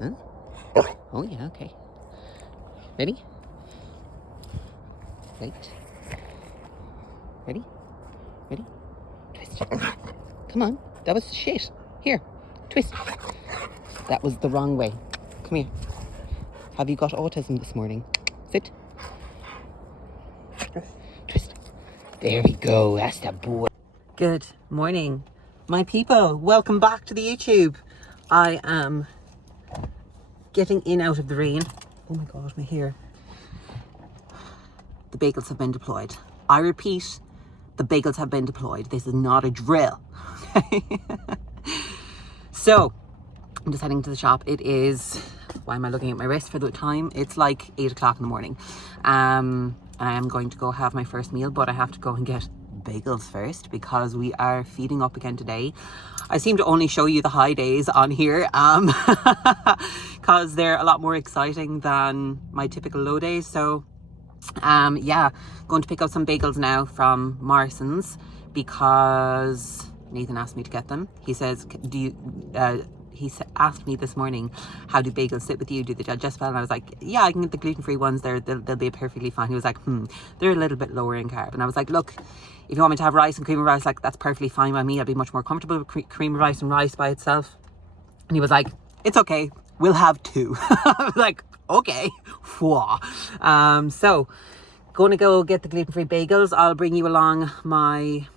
Huh? Oh yeah, okay. Ready? Right. Ready? Ready? Twist. Come on. That was shit. Here. Twist. That was the wrong way. Come here. Have you got autism this morning? Sit. Twist. There we go. That's the boy. Good morning, my people. Welcome back to the YouTube. I am getting in out of the rain. Oh my God, my hair. The bagels have been deployed. I repeat, the bagels have been deployed. This is not a drill. So, I'm just heading to the shop. It is, why am I looking at my wrist for the time? It's like 8 o'clock in the morning. I am going to go have my first meal, but I have to go and get bagels first because we are feeding up again today. I seem to only show you the high days on here because they're a lot more exciting than my typical low days. So yeah, going to pick up some bagels now from Morrison's because Nathan asked me to get them. He says, do you he asked me this morning, how do bagels sit with you? Do they digest well? And I was like, yeah, I can get the gluten-free ones. They'll be perfectly fine. He was like, they're a little bit lower in carb. And I was like, look, if you want me to have rice and cream of rice, like that's perfectly fine by me. I'd be much more comfortable with cream of rice and rice by itself. And he was like, it's okay. We'll have two. I was like, okay. So going to go get the gluten-free bagels. I'll bring you along my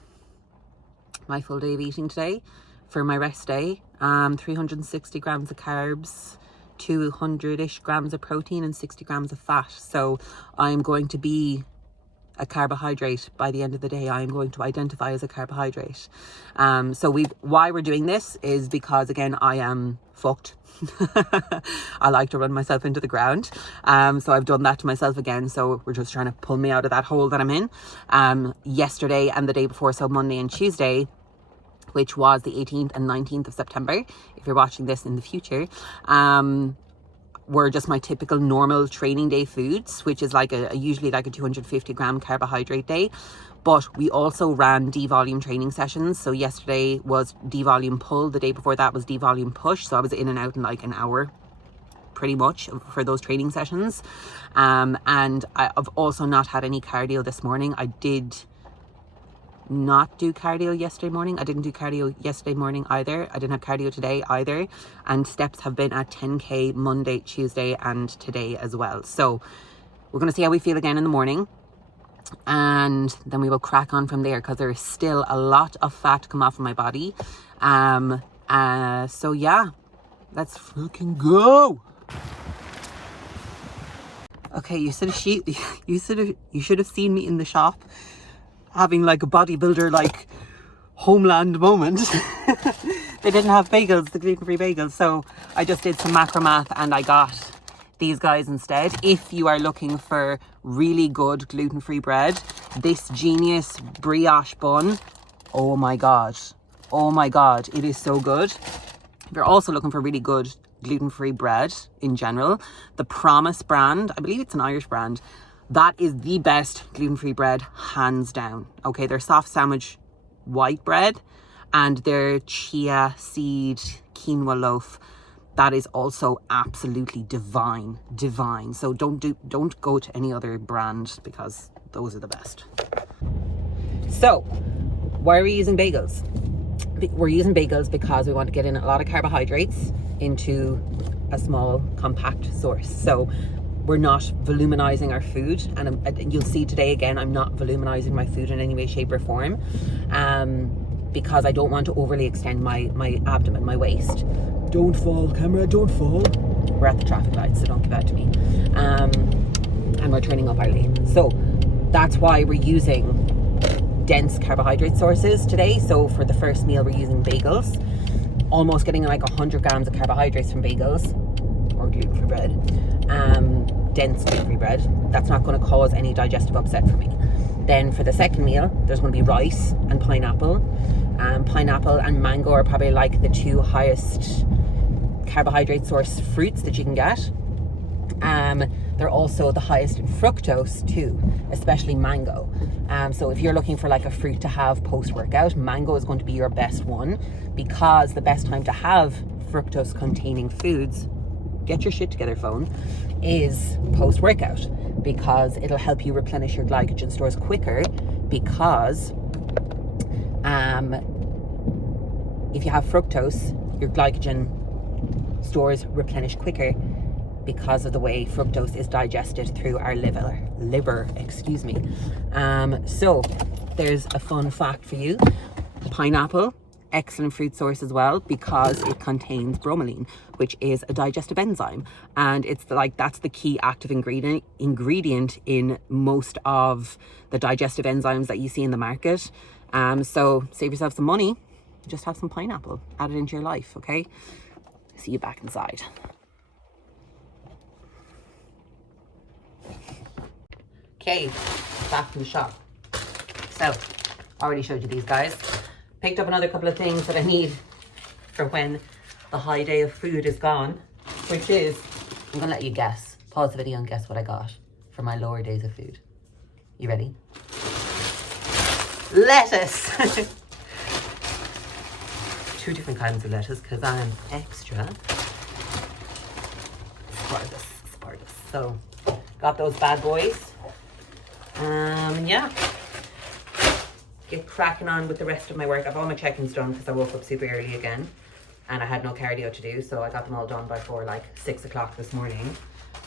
full day of eating today for my rest day. 360 grams of carbs, 200-ish grams of protein and 60 grams of fat. So I'm going to be a carbohydrate by the end of the day. I am going to identify as a carbohydrate. So why we're doing this is because, again, I am fucked. I like to run myself into the ground. So I've done that to myself again. So we're just trying to pull me out of that hole that I'm in. Yesterday and the day before, so Monday and Tuesday, which was the 18th and 19th of September, if you're watching this in the future, were just my typical normal training day foods, which is like usually like a 250 gram carbohydrate day. But we also ran D-volume training sessions. So yesterday was D-volume pull. The day before that was D-volume push. So I was in and out in like an hour, pretty much, for those training sessions. And I've also not had any cardio this morning. I did not do cardio yesterday morning. I didn't do cardio yesterday morning either. I didn't have cardio today either. And steps have been at 10k Monday, Tuesday, and today as well. So we're going to see how we feel again in the morning. And then we will crack on from there because there is still a lot of fat to come off of my body. So yeah, let's fucking go. Okay, you should have seen me in the shop having like a bodybuilder like homeland moment. They didn't have bagels, the gluten-free bagels, so I just did some macro math and I got these guys instead. If you are looking for really good gluten-free bread, this Genius brioche bun, oh my god, it is so good. If you're also looking for really good gluten-free bread in general, the Promise brand, I believe it's an Irish brand, that is the best gluten-free bread, hands down. Okay, their soft sandwich white bread and their chia seed quinoa loaf, that is also absolutely divine. So don't go to any other brand because those are the best. So why are we using bagels? We're using bagels because we want to get in a lot of carbohydrates into a small compact source. So we're not voluminizing our food, and you'll see today again, I'm not voluminizing my food in any way, shape or form, because I don't want to overly extend my abdomen, my waist. Don't fall, camera, don't fall. We're at the traffic lights, so don't give out to me. And we're turning up our lane. So that's why we're using dense carbohydrate sources today. So for the first meal, we're using bagels, almost getting like 100 grams of carbohydrates from bagels or gluten-free bread. Dense gluten-free bread. That's not going to cause any digestive upset for me. Then for the second meal, there's going to be rice and pineapple. Pineapple and mango are probably like the two highest carbohydrate source fruits that you can get. They're also the highest in fructose too, especially mango. So if you're looking for like a fruit to have post-workout, mango is going to be your best one, because the best time to have fructose containing foods get your shit together phone, is post-workout, because it'll help you replenish your glycogen stores quicker, because if you have fructose, your glycogen stores replenish quicker because of the way fructose is digested through our liver, excuse me. So there's a fun fact for you. Pineapple, excellent fruit source as well, because it contains bromelain, which is a digestive enzyme, and it's like that's the key active ingredient in most of the digestive enzymes that you see in the market. So save yourself some money, just have some pineapple, add it into your life. Okay, see you back inside. Okay, back from the shop. So already showed you these guys. Picked up another couple of things that I need for when the high day of food is gone, which is, I'm gonna let you guess. Pause the video and guess what I got for my lower days of food. You ready? Lettuce! 2 different kinds of lettuce, because I'm extra. Spargus. So, got those bad boys. Yeah. Get cracking on with the rest of my work. I've all my check-ins done because I woke up super early again and I had no cardio to do, so I got them all done by 6 o'clock this morning.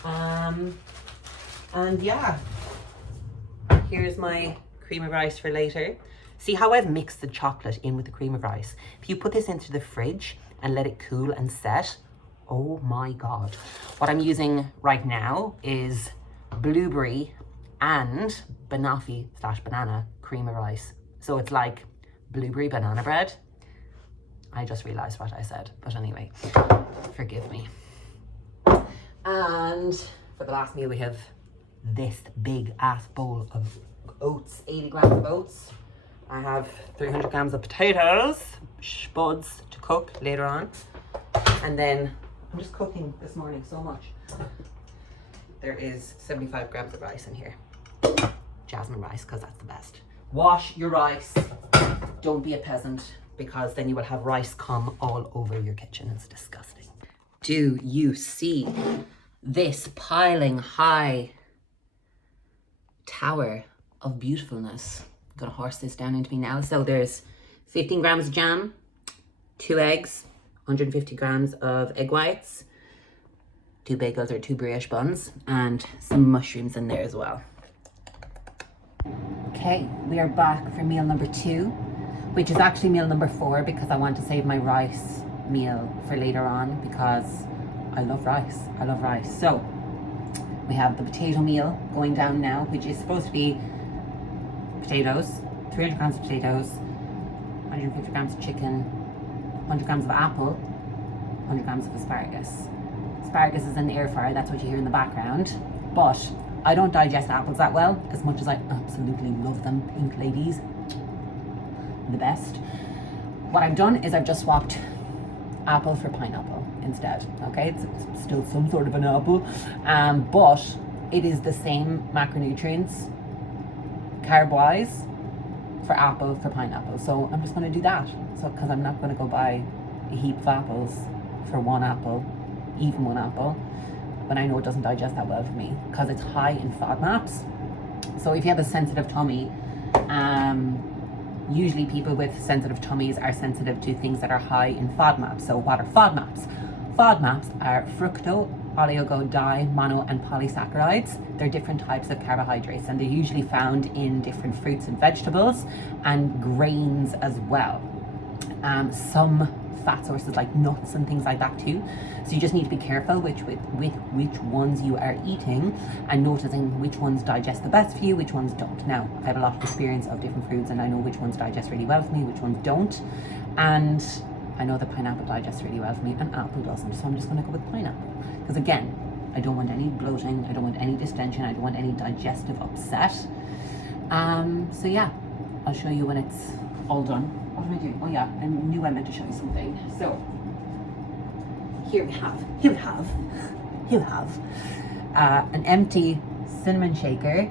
And yeah, here's my cream of rice for later. See how I've mixed the chocolate in with the cream of rice? If you put this into the fridge and let it cool and set, oh my God. What I'm using right now is blueberry and banoffee/banana cream of rice. So it's like blueberry banana bread. I just realized what I said, but anyway, forgive me. And for the last meal, we have this big ass bowl of oats, 80 grams of oats. I have 300 grams of potatoes, spuds to cook later on. And then I'm just cooking this morning so much. There is 75 grams of rice in here. Jasmine rice, because that's the best. Wash your rice. Don't be a peasant, because then you will have rice come all over your kitchen. It's disgusting. Do you see this piling high tower of beautifulness? I'm gonna horse this down into me now. So there's 15 grams of jam, 2 eggs, 150 grams of egg whites, 2 bagels or 2 brioche buns, and some mushrooms in there as well. Okay, we are back for meal number 2, which is actually meal number 4, because I want to save my rice meal for later on, because I love rice. So we have the potato meal going down now, which is supposed to be potatoes, 300 grams of potatoes, 150 grams of chicken, 100 grams of apple, 100 grams of asparagus. Asparagus is in the air fryer, that's what you hear in the background. But I don't digest apples that well, as much as I absolutely love them. Pink ladies, the best. What I've done is I've just swapped apple for pineapple instead. Okay, it's still some sort of an apple, but it is the same macronutrients carb-wise for apple for pineapple. So I'm just going to do that. So because I'm not going to go buy a heap of apples for one apple, even one apple, when I know it doesn't digest that well for me, because it's high in FODMAPs. So if you have a sensitive tummy, usually people with sensitive tummies are sensitive to things that are high in FODMAPs. So what are FODMAPs? FODMAPs are fructo, oligo, di, mono, and polysaccharides. They're different types of carbohydrates, and they're usually found in different fruits and vegetables and grains as well. Some fat sources like nuts and things like that too. So you just need to be careful with which ones you are eating, and noticing which ones digest the best for you, which ones don't. Now, I have a lot of experience of different foods, and I know which ones digest really well for me, which ones don't. And I know that pineapple digests really well for me and apple doesn't. So I'm just going to go with pineapple. Because again, I don't want any bloating, I don't want any distension, I don't want any digestive upset. So yeah, I'll show you when it's all done. What am I doing? Oh yeah, I knew I meant to show you something. So here we have an empty cinnamon shaker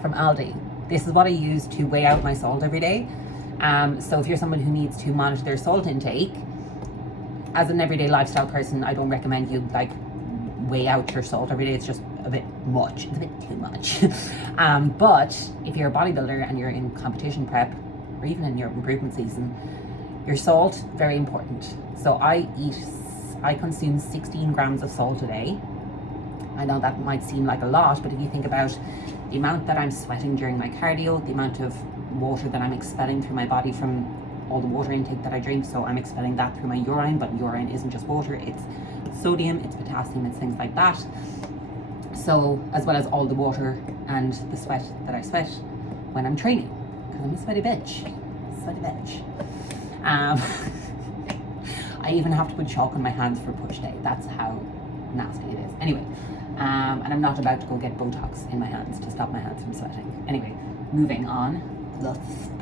from Aldi. This is what I use to weigh out my salt every day. So if you're someone who needs to monitor their salt intake, as an everyday lifestyle person, I don't recommend you weigh out your salt every day. It's just a bit much. It's a bit too much. But if you're a bodybuilder and you're in competition prep, or even in your improvement season, your salt, very important. So I consume 16 grams of salt a day. I know that might seem like a lot, but if you think about the amount that I'm sweating during my cardio, the amount of water that I'm expelling through my body from all the water intake that I drink, so I'm expelling that through my urine, but urine isn't just water, it's sodium, it's potassium, it's things like that. So, as well as all the water and the sweat that I sweat when I'm training, because I'm a sweaty bitch. I even have to put chalk on my hands for push day. That's how nasty it is. Anyway, and I'm not about to go get Botox in my hands to stop my hands from sweating. Anyway, moving on. The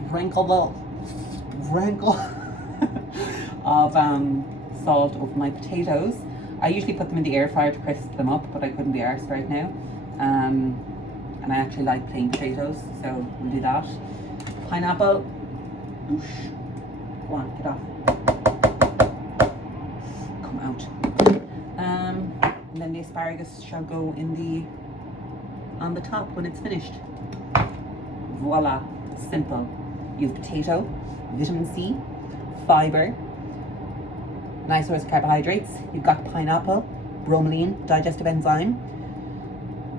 sprinkle of salt over my potatoes. I usually put them in the air fryer to crisp them up, but I couldn't be arsed right now. And I actually like plain potatoes, so we'll do that. Pineapple. Oosh. Go on, get off. Come out. And then the asparagus shall go on the top when it's finished. Voila, simple. You have potato, vitamin C, fiber, nice source of carbohydrates. You've got pineapple, bromelain, digestive enzyme,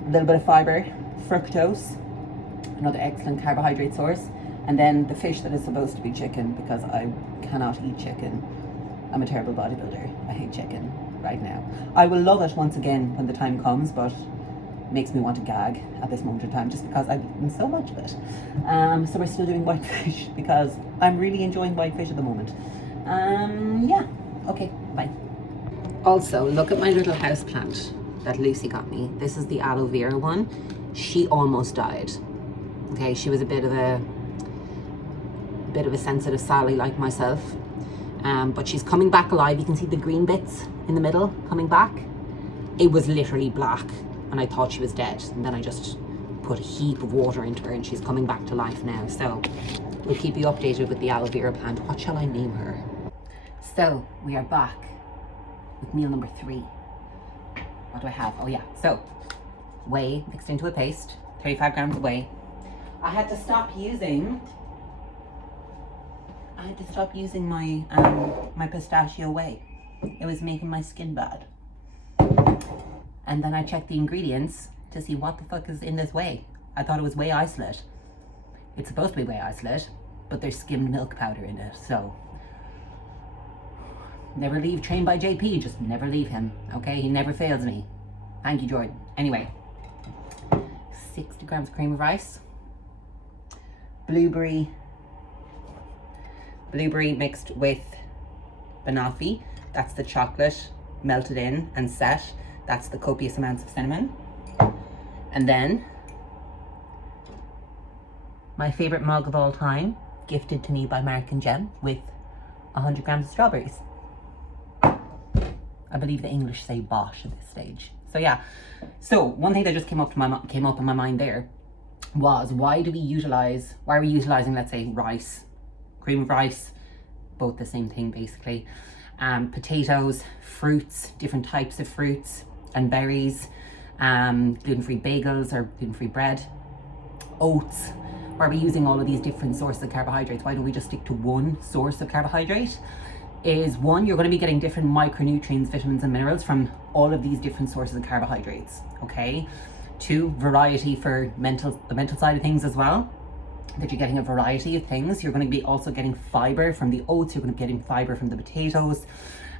a little bit of fiber, fructose, another excellent carbohydrate source, and then the fish that is supposed to be chicken, because I cannot eat chicken. I'm a terrible bodybuilder. I hate chicken right now. I will love it once again when the time comes, but it makes me want to gag at this moment in time just because I've eaten so much of it. So we're still doing white fish because I'm really enjoying white fish at the moment. Yeah, okay, bye. Also, look at my little house plant that Lucy got me. This is the aloe vera one. She almost died. Okay, she was a bit of a sensitive Sally like myself. But she's coming back alive. You can see the green bits in the middle coming back. It was literally black and I thought she was dead. And then I just put a heap of water into her and she's coming back to life now. So we'll keep you updated with the aloe vera plant. What shall I name her? So we are back with meal number 3. What do I have? Oh yeah, so whey mixed into a paste, 35 grams of whey. I had to stop using my my pistachio whey. It was making my skin bad. And then I checked the ingredients to see what the fuck is in this whey. I thought it was whey isolate. It's supposed to be whey isolate, but there's skimmed milk powder in it. So never leave trained by JP, just never leave him. Okay, he never fails me. Thank you, Jordan. Anyway, 60 grams of cream of rice, blueberry mixed with banoffee. That's the chocolate melted in and set. That's the copious amounts of cinnamon. And then my favorite mug of all time, gifted to me by Mark and Jem, with 100 grams of strawberries. I believe the English say bosh at this stage. So yeah, so one thing that just came up in my mind there was, why are we utilizing, let's say, rice, cream of rice, both the same thing basically, potatoes, fruits, different types of fruits and berries, gluten-free bagels or gluten-free bread, oats. Why are we using all of these different sources of carbohydrates? Why don't we just stick to one source of carbohydrate? Is one, you're going to be getting different micronutrients, vitamins and minerals from all of these different sources of carbohydrates, okay? 2, variety for the mental side of things as well, that you're getting a variety of things. You're going to be also getting fiber from the oats, you're going to be getting fiber from the potatoes,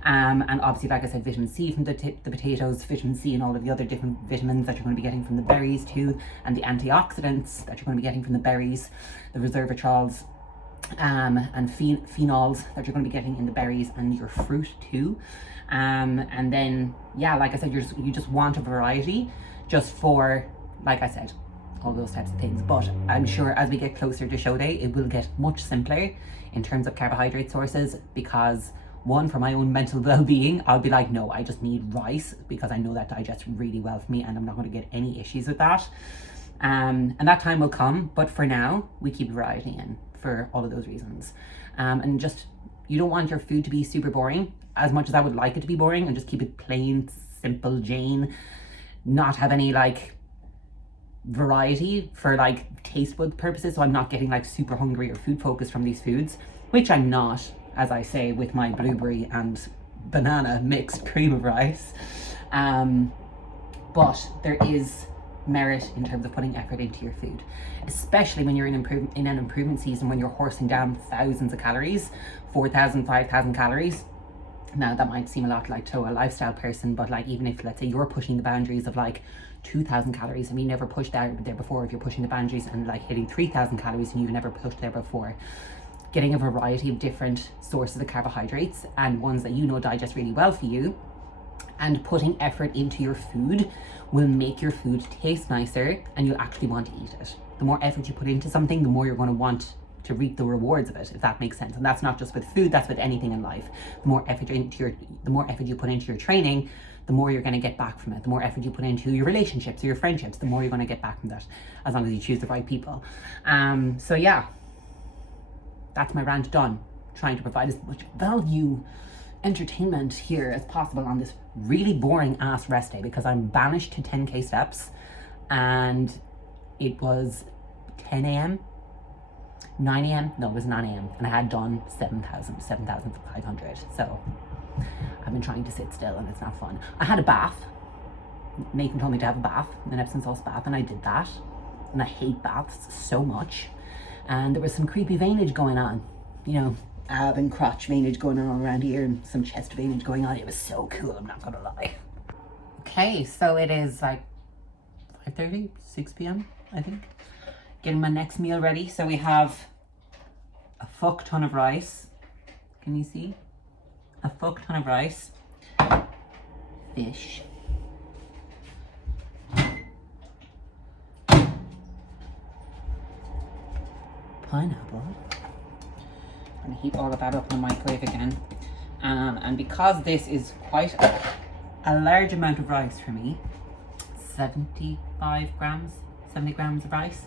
and obviously, like I said, vitamin C from the potatoes, vitamin C and all of the other different vitamins that you're going to be getting from the berries too, and the antioxidants that you're going to be getting from the berries, the resveratrols, and phenols that you're going to be getting in the berries and your fruit too. And then, yeah, like I said, you just want a variety just for, like I said, all those types of things. But I'm sure as we get closer to show day, it will get much simpler in terms of carbohydrate sources, because one, for my own mental well-being, I'll be like, no, I just need rice because I know that digests really well for me and I'm not going to get any issues with that. And that time will come, but for now, we keep variety in for all of those reasons. And just, you don't want your food to be super boring, as much as I would like it to be boring, and just keep it plain, simple Jane, not have any like variety for like taste bud purposes, so I'm not getting like super hungry or food focused from these foods, which I'm not, as I say, with my blueberry and banana mixed cream of rice. But there is merit in terms of putting effort into your food, especially when you're in an improvement season, when you're horsing down thousands of calories, 4,000, 5,000 calories. Now that might seem a lot like to a lifestyle person, but like even if let's say you're pushing the boundaries of like 2,000 calories and you never pushed there before, if you're pushing the boundaries and like hitting 3,000 calories and you've never pushed there before, getting a variety of different sources of carbohydrates and ones that you know digest really well for you, and putting effort into your food will make your food taste nicer and you'll actually want to eat it. The more effort you put into something, the more you're going to want to reap the rewards of it, if that makes sense. And that's not just with food, that's with anything in life. The more effort you put into your training, the more you're going to get back from it. The more effort you put into your relationships or your friendships, the more you're going to get back from that, as long as you choose the right people. So yeah, that's my rant done. Trying to provide as much value, entertainment here as possible on this really boring ass rest day, because I'm banished to 10k steps and it was 10 a.m. 9 a.m. No, it was 9 a.m. and I had done 7,500. So I've been trying to sit still and it's not fun. I had a bath. Nathan told me to have a bath, an Epsom salt bath, and I did that. And I hate baths so much. And there was some creepy veinage going on, you know, ab and crotch veinage going on around here and some chest veinage going on. It was so cool, I'm not gonna lie. Okay, so it is like 5:30, 6 p.m. I think. Getting my next meal ready. So we have a fuck ton of rice. Can you see? A fuck ton of rice. Fish. Pineapple. I'm gonna heat all of that up in the microwave again. And because this is quite a large amount of rice for me, 70 grams of rice.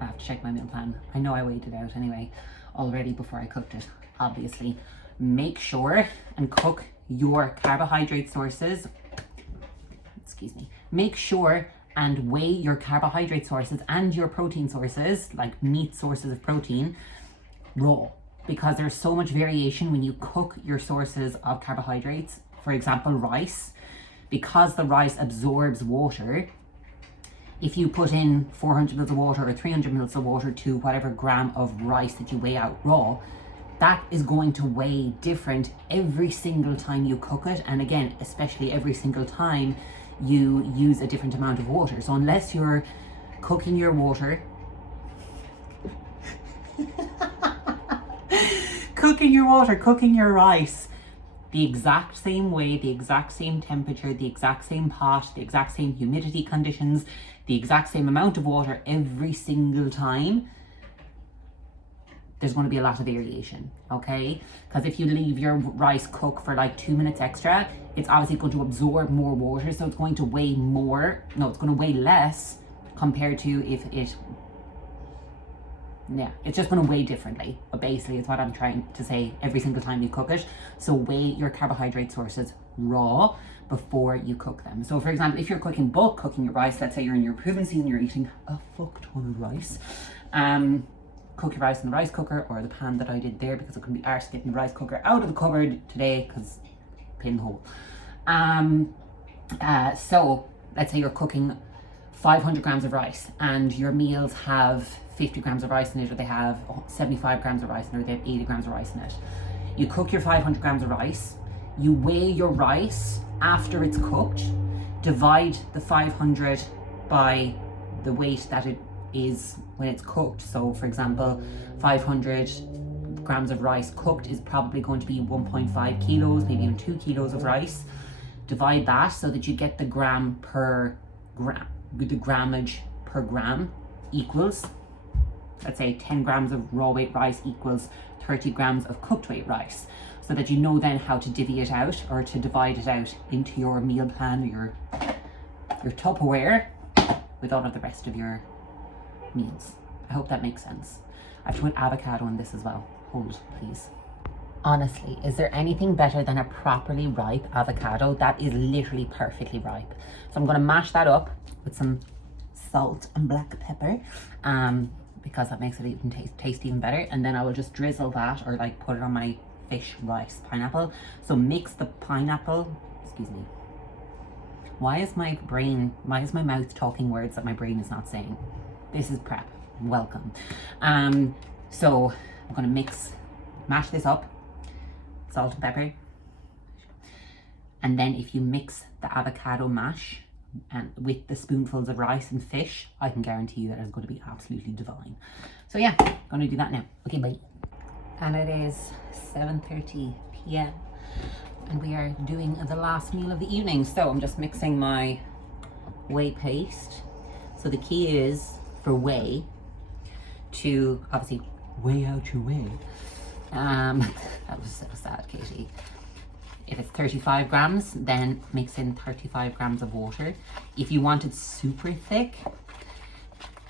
I have to check my meal plan. I know I weighed it out anyway already before I cooked it, obviously. Make sure and cook your carbohydrate sources. Excuse me. Make sure and weigh your carbohydrate sources and your protein sources, like meat sources of protein, raw. Because there's so much variation when you cook your sources of carbohydrates. For example, rice. Because the rice absorbs water, if you put in 400 mils of water or 300 mils of water to whatever gram of rice that you weigh out raw, that is going to weigh different every single time you cook it. And again, especially every single time you use a different amount of water. So unless you're cooking your water, cooking your rice the exact same way, the exact same temperature, the exact same pot, the exact same humidity conditions, the exact same amount of water every single time, there's going to be a lot of variation, okay? Because if you leave your rice cook for like 2 minutes extra, it's obviously going to absorb more water, so it's going to weigh more, no, it's going to weigh less compared to if it, yeah, it's just going to weigh differently. But basically, it's what I'm trying to say every single time you cook it. So weigh your carbohydrate sources raw before you cook them. So for example, if you're cooking your rice, let's say you're in your improvement season, you're eating a fuck ton of rice. Cook your rice in the rice cooker or the pan that I did there, because I couldn't be arsed getting the rice cooker out of the cupboard today because pinhole. So let's say you're cooking 500 grams of rice and your meals have 50 grams of rice in it, or they have 75 grams of rice in it, or they have 80 grams of rice in it. You cook your 500 grams of rice, you weigh your rice after it's cooked, divide the 500 by the weight that it is when it's cooked. So for example, 500 grams of rice cooked is probably going to be 1.5 kilos, maybe even 2 kilos of rice. Divide that so that you get the gram per gram, the grammage per gram equals, let's say 10 grams of raw weight rice equals 30 grams of cooked weight rice, so that you know then how to divvy it out or to divide it out into your meal plan, or your Tupperware with all of the rest of your meals. I hope that makes sense. I have to put avocado in this as well. Hold, please. Honestly, is there anything better than a properly ripe avocado that is literally perfectly ripe? So I'm going to mash that up with some salt and black pepper, because that makes it even taste even better. And then I will just drizzle that, or like put it on my fish, rice, pineapple. So mix the pineapple, excuse me. Why is my mouth talking words that my brain is not saying? This is prep. Welcome. So I'm going to mash this up, salt and pepper. And then if you mix the avocado mash and with the spoonfuls of rice and fish, I can guarantee you that it's going to be absolutely divine. So yeah, I'm going to do that now. Okay, bye. And it is 7:30 p.m. and we are doing the last meal of the evening. So I'm just mixing my whey paste. So the key is for whey to obviously weigh out your whey. That was so sad, Katie. If it's 35 grams, then mix in 35 grams of water. If you want it super thick,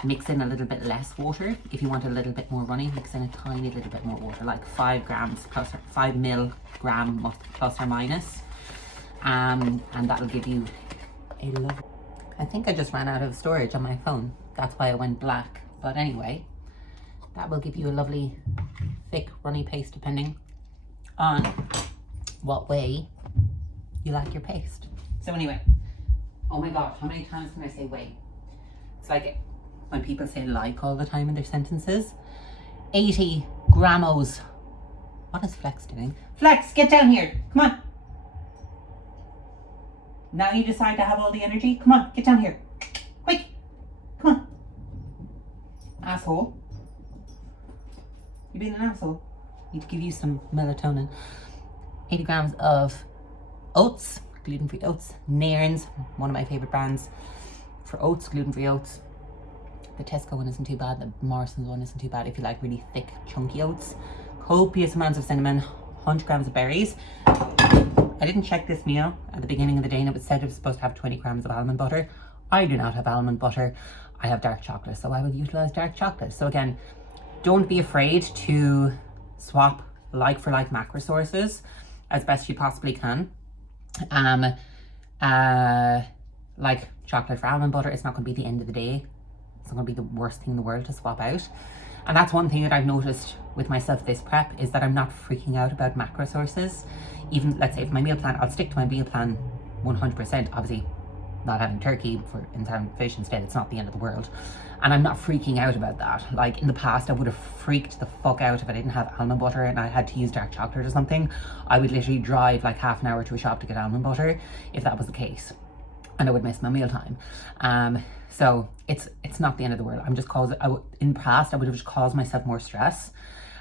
mix in a little bit less water. If you want a little bit more runny, mix in a tiny little bit more water, like 5 milligram plus or minus. And that'll give you a lovely... I think I just ran out of storage on my phone. That's why I went black. But anyway, that will give you a lovely thick runny paste depending on what way you like your paste. So anyway, oh my god, how many times can I say whey? It's like when people say like all the time in their sentences. 80 gramos. What is Flex doing? Flex, get down here. Come on. Now you decide to have all the energy? Come on, get down here. Quick. Come on. Asshole. You're being an asshole. Need to give you some melatonin. 80 grams of oats, gluten-free oats. Nairn's, one of my favorite brands for oats, gluten-free oats. The Tesco one isn't too bad. The Morrison's one isn't too bad if you like really thick, chunky oats. Copious amounts of cinnamon, 100 grams of berries. I didn't check this meal at the beginning of the day and it said it was supposed to have 20 grams of almond butter. I do not have almond butter. I have dark chocolate, so I will utilize dark chocolate. So again, don't be afraid to swap like for like macro sources as best you possibly can. Like chocolate for almond butter, it's not going to be the end of the day. It's not going to be the worst thing in the world to swap out. And that's one thing that I've noticed with myself this prep, is that I'm not freaking out about macro sources. Even, let's say, for my meal plan, I'll stick to my meal plan 100%. Obviously, not having turkey and having fish instead, it's not the end of the world. And I'm not freaking out about that. Like in the past, I would have freaked the fuck out if I didn't have almond butter and I had to use dark chocolate or something. I would literally drive like half an hour to a shop to get almond butter if that was the case. And I would miss my meal time. So it's not the end of the world. I'm just in the past, I would have just caused myself more stress.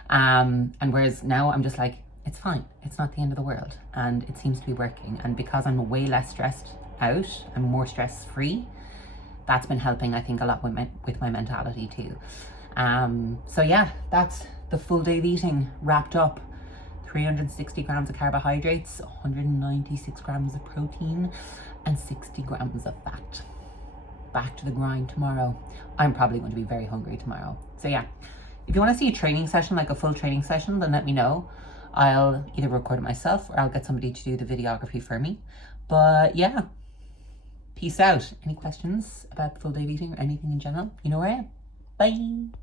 And whereas now I'm just like, it's fine. It's not the end of the world. And it seems to be working. And because I'm way less stressed out, I'm more stress free. That's been helping, I think, a lot with my mentality too. So yeah, that's the full day of eating wrapped up. 360 grams of carbohydrates, 196 grams of protein, and 60 grams of fat. Back to the grind tomorrow. I'm probably going to be very hungry tomorrow. So yeah, if you want to see a training session, like a full training session, then let me know. I'll either record it myself or I'll get somebody to do the videography for me. But yeah, peace out. Any questions about the full day of eating or anything in general? You know where I am. Bye.